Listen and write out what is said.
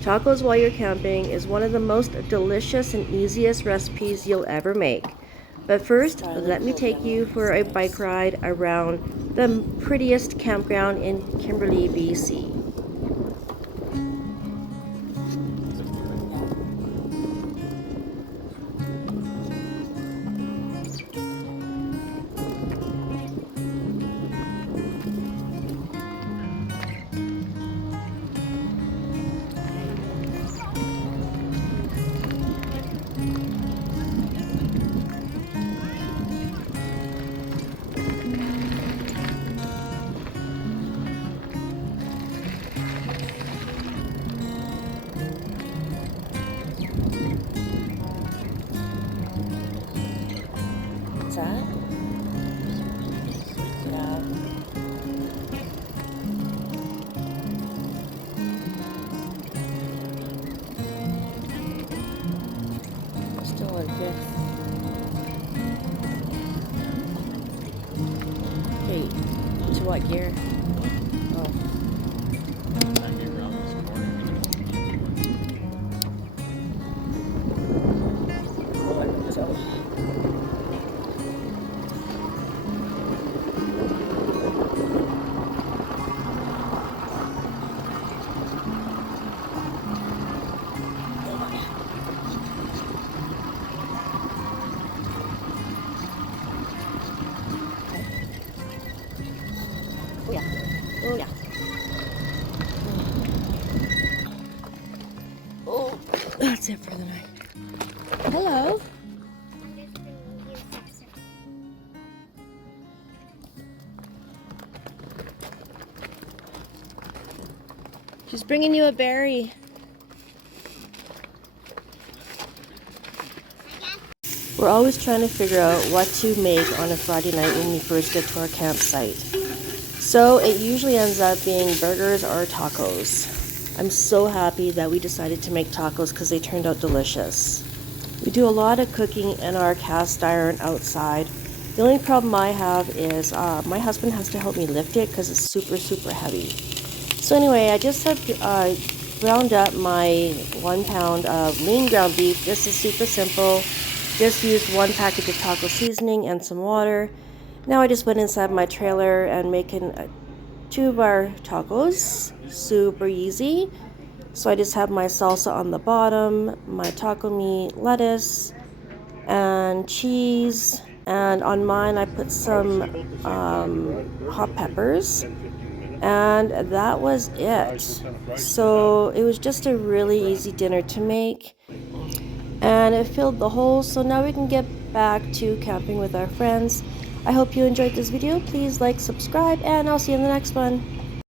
Tacos while you're camping is one of the most delicious and easiest recipes you'll ever make. But first, let me take you for a bike ride around the prettiest campground in Kimberley, BC. What's that? Yeah. Still in fifth. Okay, to what gear? Oh. Oh yeah. Oh yeah. Oh, that's it for the night. Hello. She's bringing you a berry. We're always trying to figure out what to make on a Friday night when we first get to our campsite. So it usually ends up being burgers or tacos. I'm so happy that we decided to make tacos because they turned out delicious. We do a lot of cooking in our cast iron outside. The only problem I have is my husband has to help me lift it because it's super heavy. So anyway, I just have ground up my 1 pound of lean ground beef. This is super simple. Just used 1 package of taco seasoning and some water. Now I just went inside my trailer and making 2 of our tacos. Super easy. So I just have my salsa on the bottom, my taco meat, lettuce, and cheese. And on mine I put some hot peppers. And that was it. So it was just a really easy dinner to make. And it filled the hole, so now we can get back to camping with our friends. I hope you enjoyed this video. Please like, subscribe, and I'll see you in the next one.